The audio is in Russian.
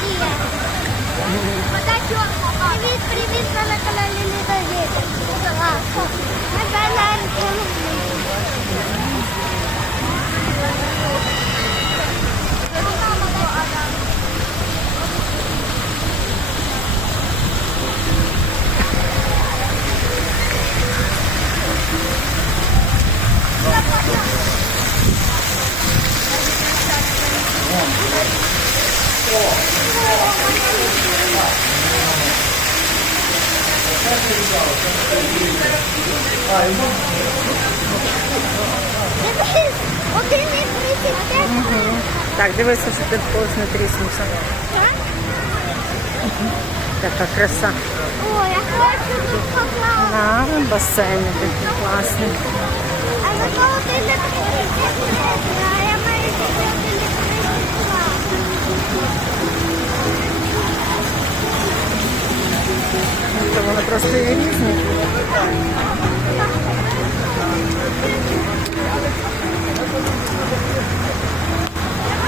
такие. Привет, привет, вы на канале Ледовит. На канале Один і тридцять п'ять. Так, дивися, щоб ти когось не тріснувся. Така краса. Ой, я хочу тут поплавати. На басейни такі класні. А за кого ти не Вони просто є різні.